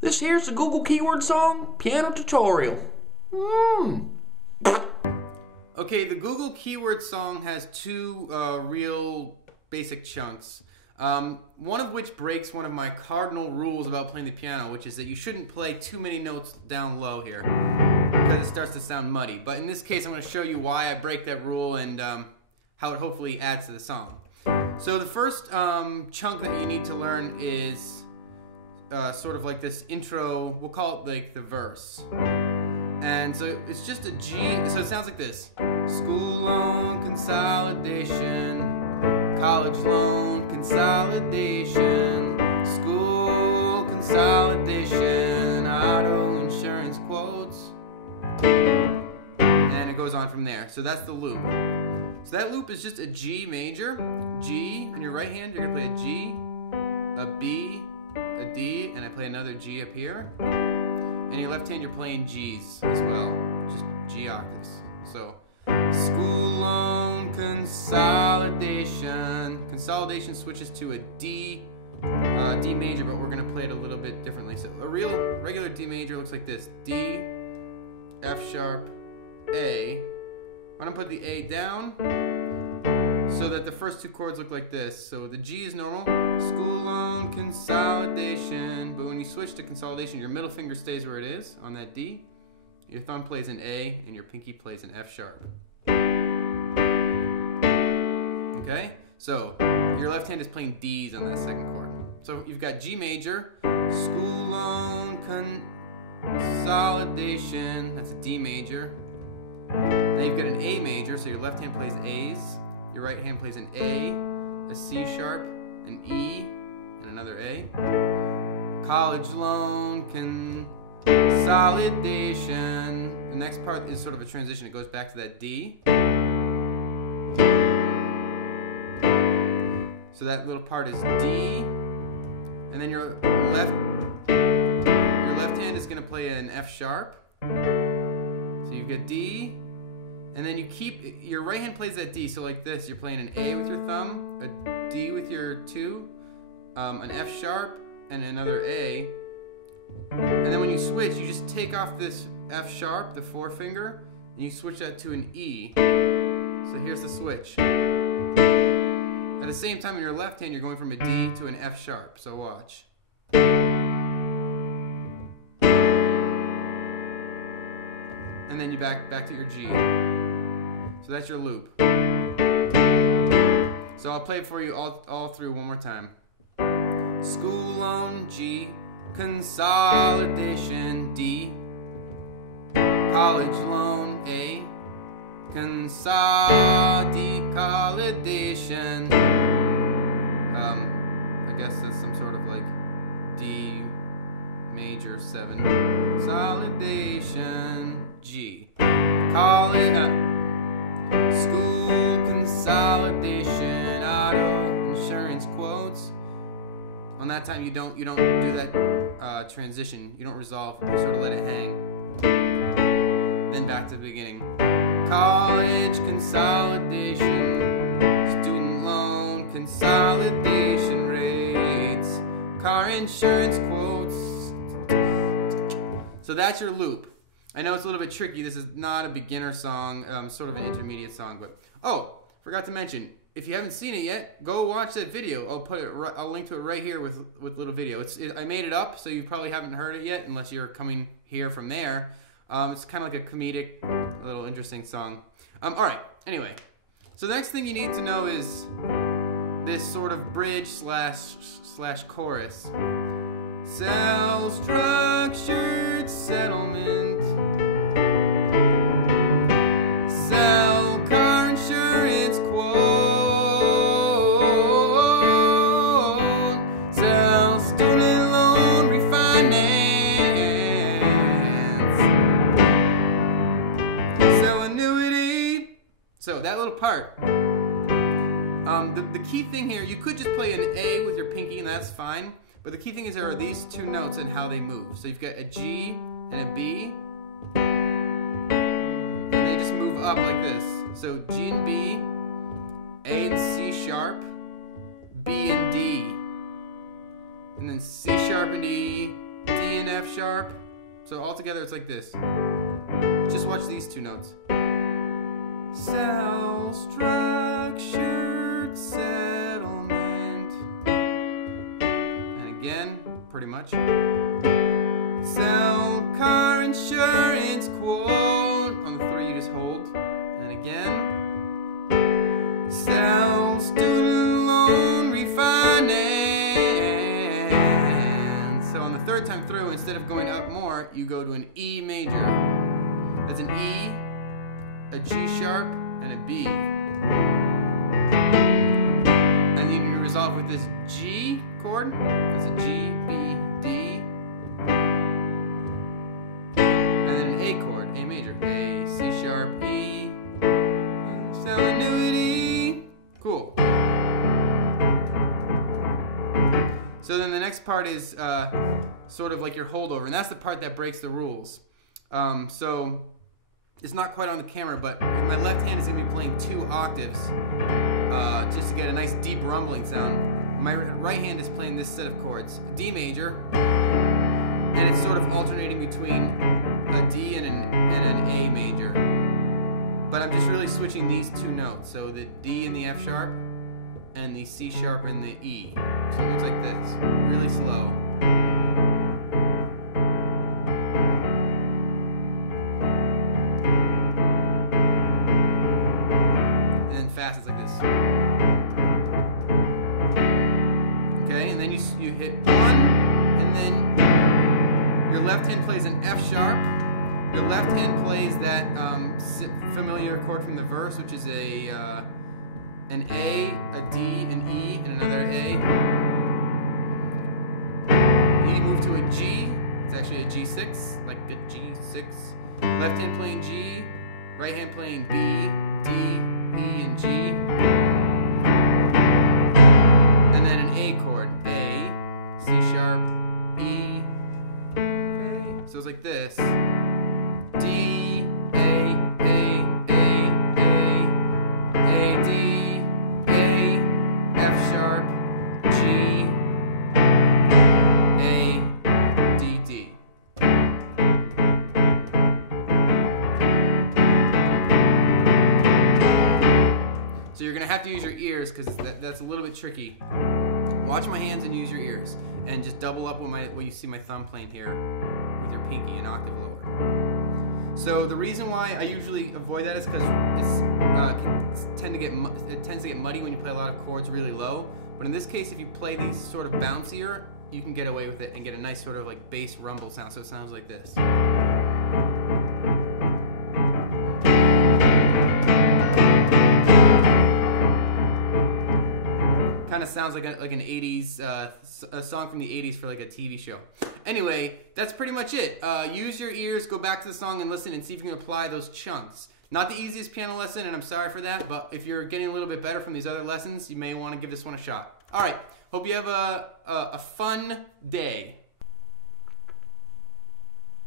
This here's the Google keyword song piano tutorial. Okay, the Google keyword song has two real basic chunks. One of which breaks one of my cardinal rules about playing the piano, which is that you shouldn't play too many notes down low here, because it starts to sound muddy. But in this case, I'm going to show you why I break that rule and how it hopefully adds to the song. So the first chunk that you need to learn is sort of like this intro, we'll call it like the verse. And so it's just a G, so it sounds like this. School loan consolidation, college loan consolidation, school consolidation, auto insurance quotes, and it goes on from there. So that's the loop. So that loop is just a G major, G, on your right hand you're going to play a G, a B, a D, and I play another G up here. And your left hand you're playing G's as well, just G octaves. So, school loan consolidation. Consolidation switches to a D, D major, but we're going to play it a little bit differently. So a regular D major looks like this. D, F sharp, A. I'm going to put the A down so that the first two chords look like this. So the G is normal, school loan consolidation, but when you switch to consolidation, your middle finger stays where it is on that D, your thumb plays an A, and your pinky plays an F sharp. Okay? So your left hand is playing D's on that second chord. So you've got G major, school loan consolidation, that's a D major. Now you've got an A major, so your left hand plays A's, your right hand plays an A, a C sharp, an E, and another A. College loan consolidation. The next part is sort of a transition. It goes back to that D. So that little part is D, and then your left hand is going to play an F sharp. So you've got D, and then you keep, your right hand plays that D, so like this, you're playing an A with your thumb, a D with your two, an F sharp, and another A. And then when you switch, you just take off this F sharp, the forefinger, and you switch that to an E. So here's the switch. At the same time, in your left hand, you're going from a D to an F sharp, so watch. And then you back to your G. So that's your loop. So I'll play it for you all through one more time. School loan G, consolidation D, college loan A, consolidation. I guess that's some sort of like D major 7, consolidation G, college, school consolidation, auto insurance quotes. On that time you don't do that transition. You don't resolve. You sort of let it hang. Then back to the beginning. College consolidation, student loan consolidation rates, car insurance quotes. So that's your loop. I know it's a little bit tricky. This is not a beginner song, sort of an intermediate song. But oh, forgot to mention, if you haven't seen it yet, go watch that video. I'll link to it right here with little video. I made it up, so you probably haven't heard it yet unless you're coming here from there. It's kind of like a comedic, little interesting song. All right. Anyway, so the next thing you need to know is this sort of bridge slash chorus. Self-structured settlement. Sell car insurance quote. Sell student loan refinance. Sell annuity. So that little part. The key thing here, you could just play an A with your pinky and that's fine. But the key thing is there are these two notes and how they move. So you've got a G and a B. And they just move up like this. So G and B, A and C sharp, B and D. And then C sharp and E, D and sharp. So all together it's like this. Just watch these two notes. Cell structured settlement. And again, pretty much. Sell car insurance quote. On the 3 you just hold. And again. Sell student loan refinance. So on the 3rd time through, instead of going up more, you go to an E major. That's an E, a G sharp, and a B. And you can resolve with this G chord. That's a G, B, D. And then an A chord, A major. A, C sharp, E. Sell annuity. Cool. So then the next part is sort of like your holdover, and that's the part that breaks the rules. So it's not quite on the camera, but my left hand is going to be playing 2 octaves just to get a nice deep rumbling sound. My right hand is playing this set of chords, D major, and it's sort of alternating between a D and an A major. But I'm just really switching these 2 notes, so the D and the F sharp, and the C sharp and the E. So it looks like this, really slow. And then fast, it's like this. Okay, and then you hit 1, and then your left hand plays an F sharp. Your left hand plays that familiar chord from the verse, which is an A, a D, an E, and another A. You move to a G. It's actually a G6, like a G6. Left hand playing G, right hand playing B, D, E, and G. And then an A chord, A, C sharp, E. Okay. So it's like this. D, A, A, A, A, A, D, A, F sharp, G, A, D, D. So you're going to have to use your ears because that's a little bit tricky. Watch my hands and use your ears. And just double up what you see my thumb playing here with your pinky, an octave lower. So the reason why I usually avoid that is because it tends to get muddy when you play a lot of chords really low. But in this case, if you play these sort of bouncier, you can get away with it and get a nice sort of like bass rumble sound. So it sounds like this. Kind of sounds like an 80s, a song from the 80s for like a TV show. Anyway, that's pretty much it. Use your ears, go back to the song and listen and see if you can apply those chunks. Not the easiest piano lesson, and I'm sorry for that, but if you're getting a little bit better from these other lessons, you may want to give this one a shot. Alright, hope you have a fun day.